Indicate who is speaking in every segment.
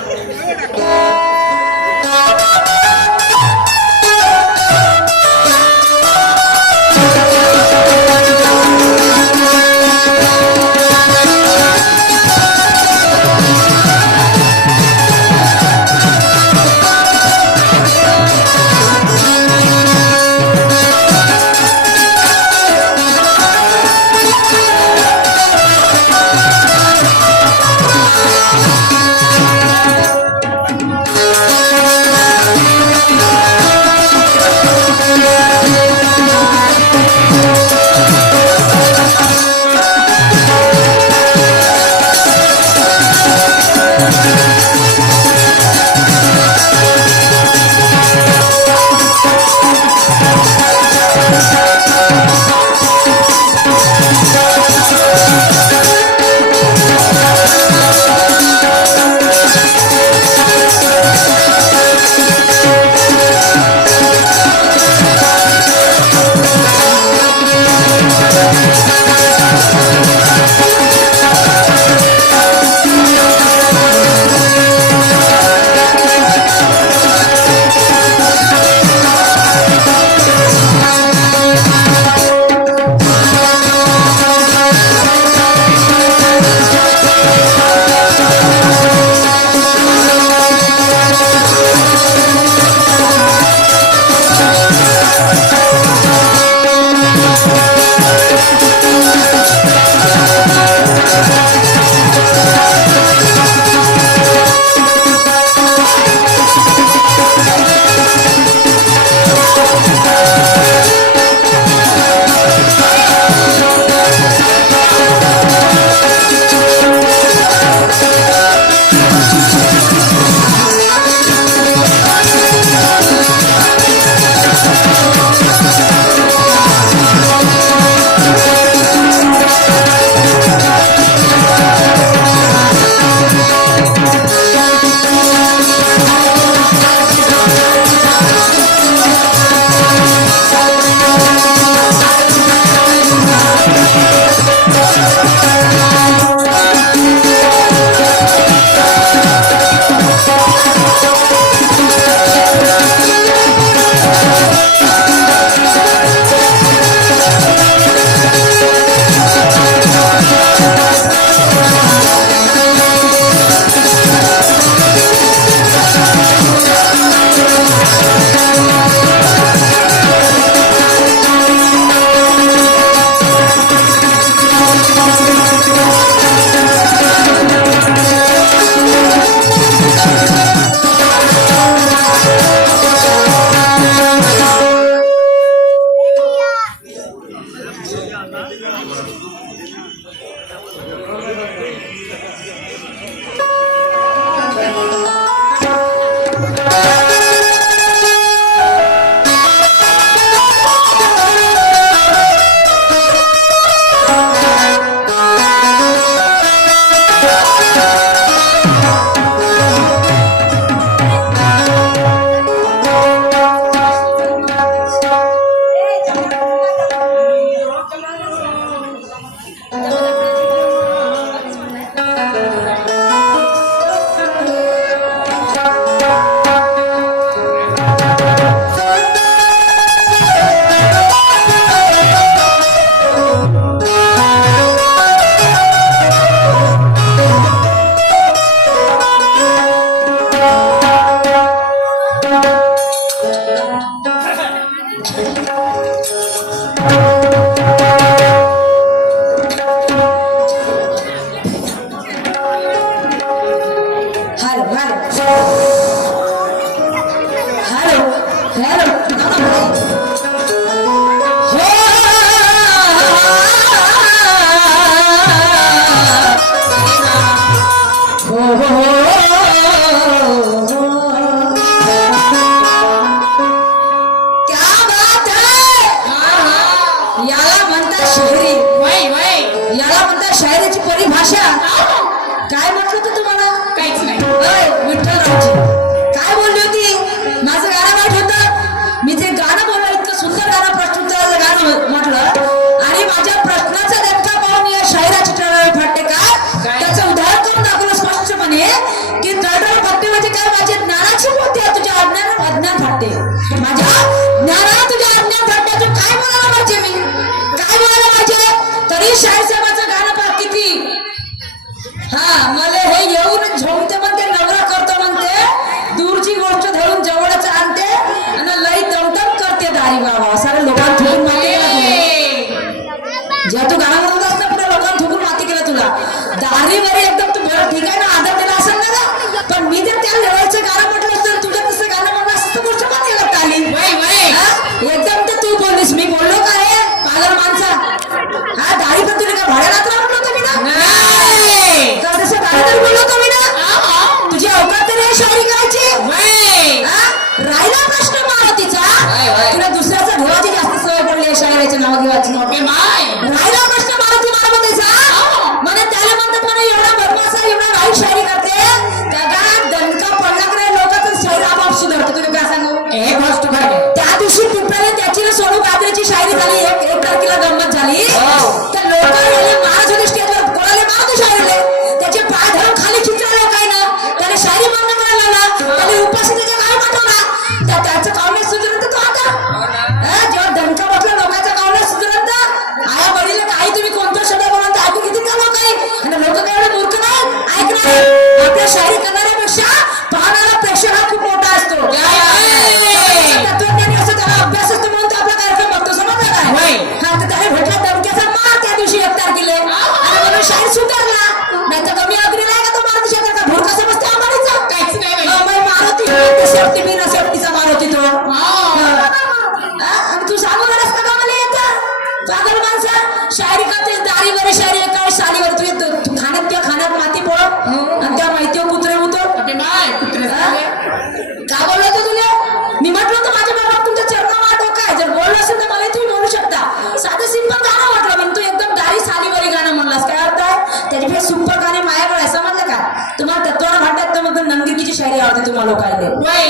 Speaker 1: Oh, 嘿嘿。Shazam!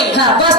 Speaker 1: लोकांना
Speaker 2: वय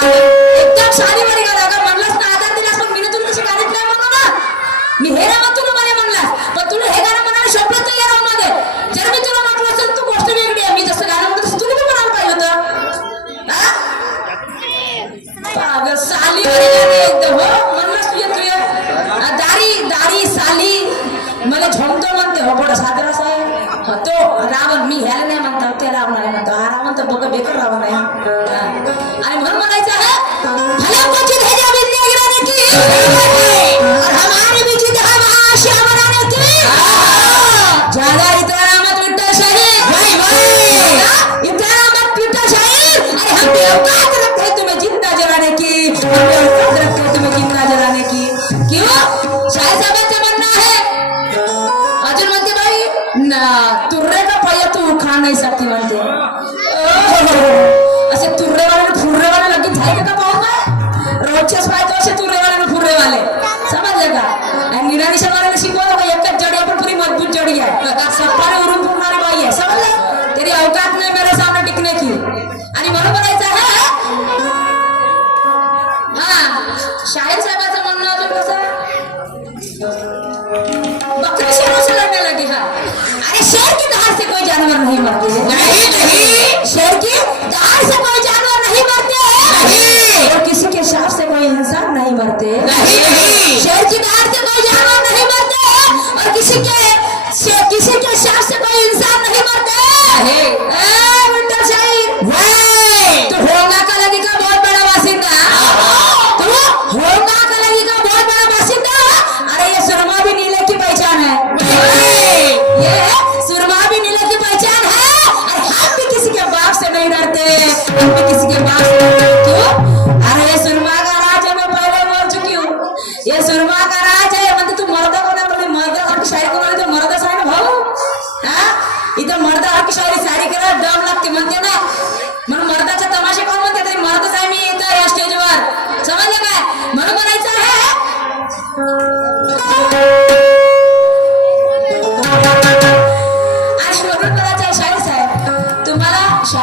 Speaker 1: Bye. किसी के किसी के शास्त्र कोई इंसान नहीं मरते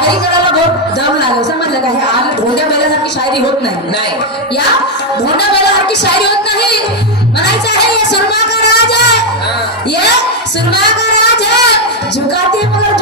Speaker 1: शायरी करायला बहुत दम लागलं. समजलं का हे आज धोंड्या बैलासारखी शायरी होत नाही.
Speaker 2: नाही.
Speaker 1: या धोंड्या बैलासारखी शायरी होत नाही. म्हणायचं आहे ये सुरमा का राज. है. ये सुरमा का राज. झुकाते मग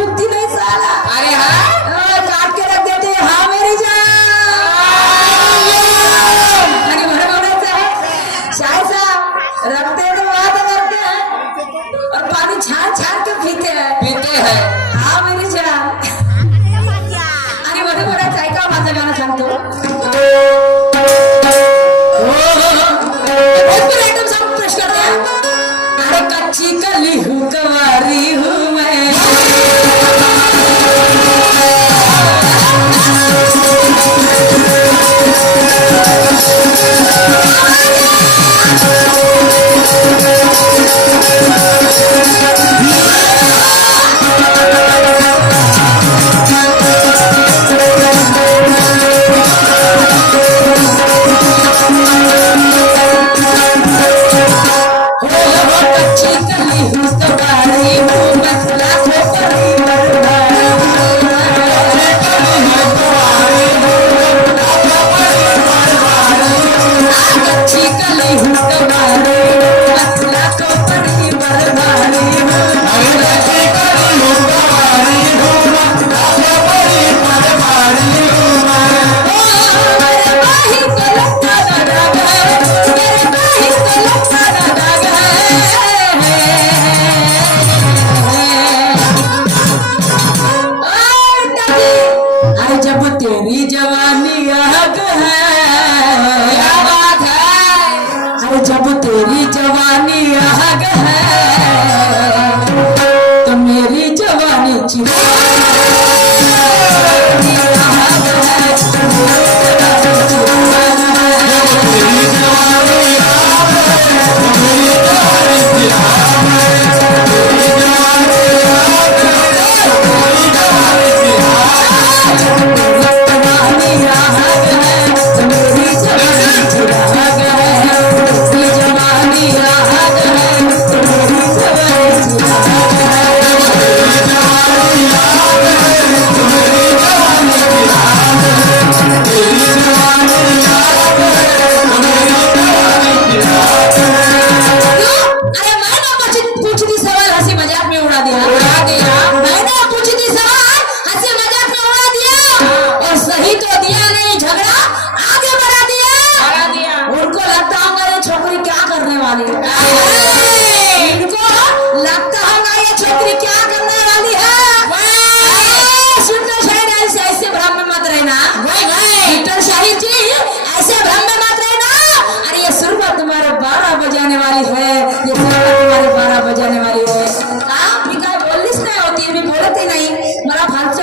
Speaker 1: नाही. मला फारसं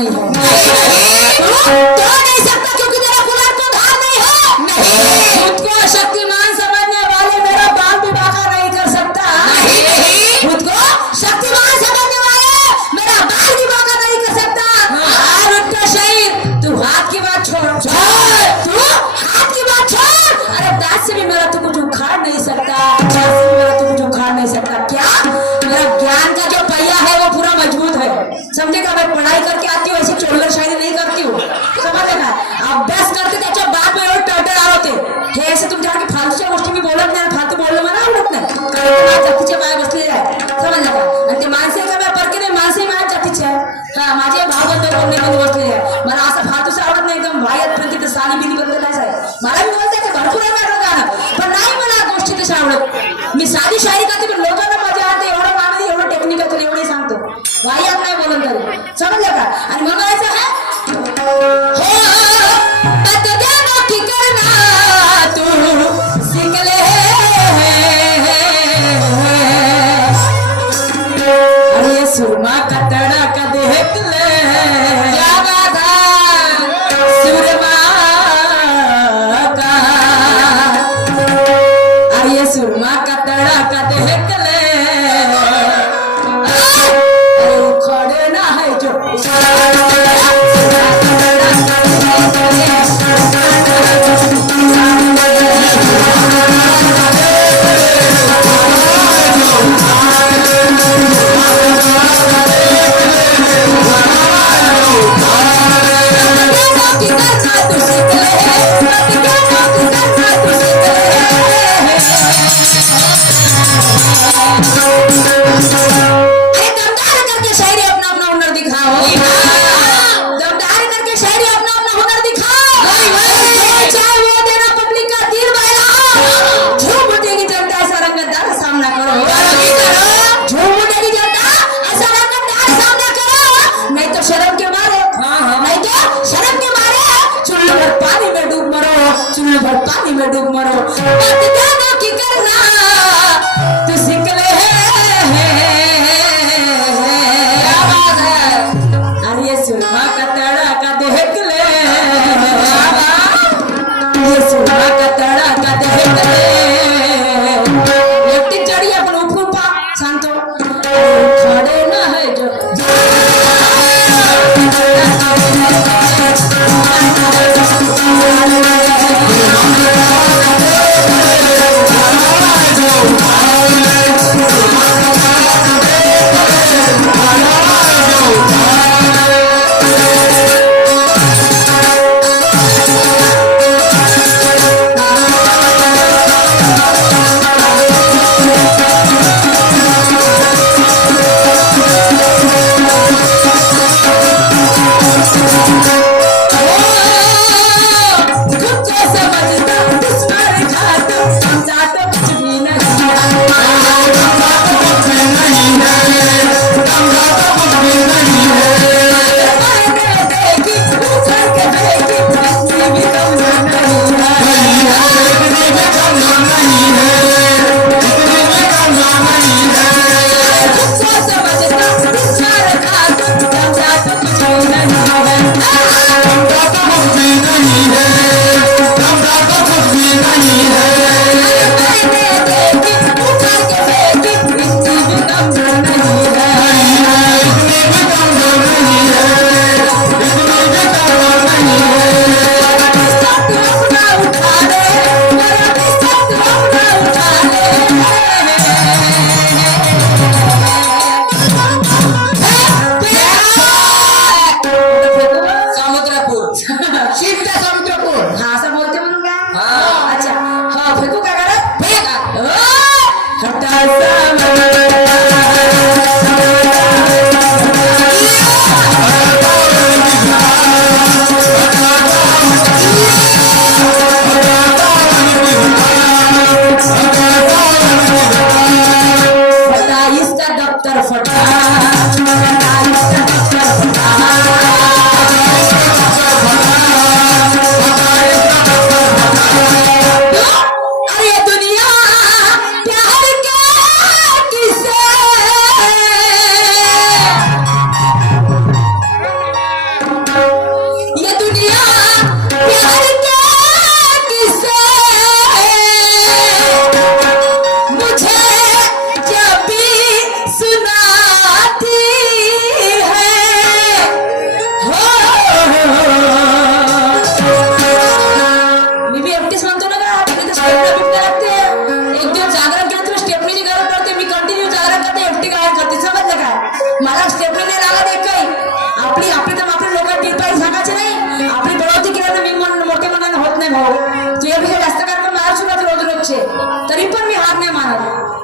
Speaker 1: 那个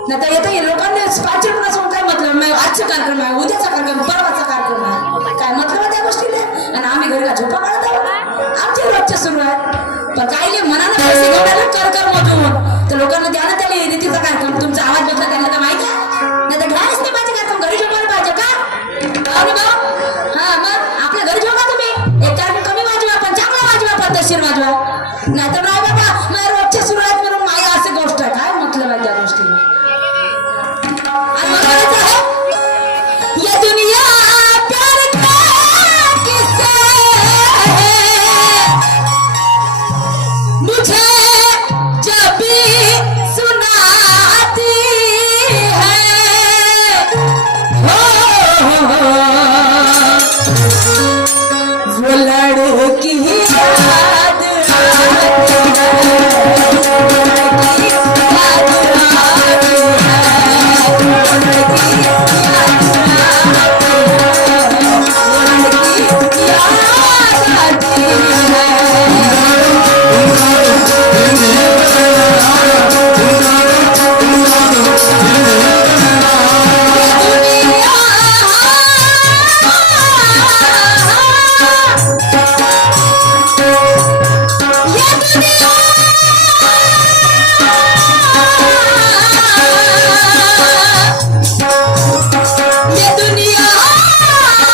Speaker 1: नाही तर येतं लोकांनी पाच रुपये सोडून काय मतलब? नाही आजचा कार्यक्रम आहे उद्याचा कार्यक्रम परवाचा कार्यक्रम आहे. काय मतलब आहे त्या गोष्टीला? आणि आम्ही घरी झोपा काढत आहोत. आमची रोजच्या सुरू आहे. पण काहीले मनानं शिकवण्याला